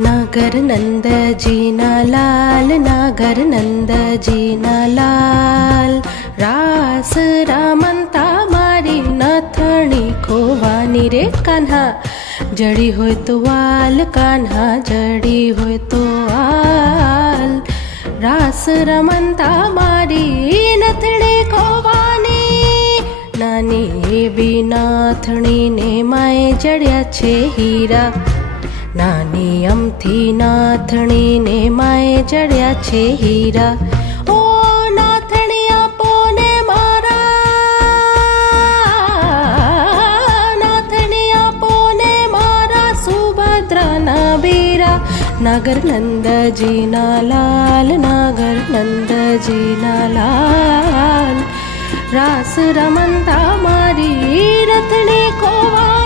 नागर नंदजीना लाल, नागर नंदजीना लाल, रास रमता मारी नथणी खोवानी रे कान्हा, जड़ी होय तो वाल कान्हा, जड़ी होय तो वाल, रास रमता मारी नथणी खोवानी, नानी एवी नाथणी ने माए जड़्या छे हीरा, नानी अमथी नाथणी ने माए जड़्या छे हीरा। ओ नाथणी आपो ने मारा, नाथणी आपो ने मारा, सुभद्रा ना बीरा, नागर नंदजीना लाल, नागर नंदजीना लाल, रास रमंता मारी रथणी खोवा।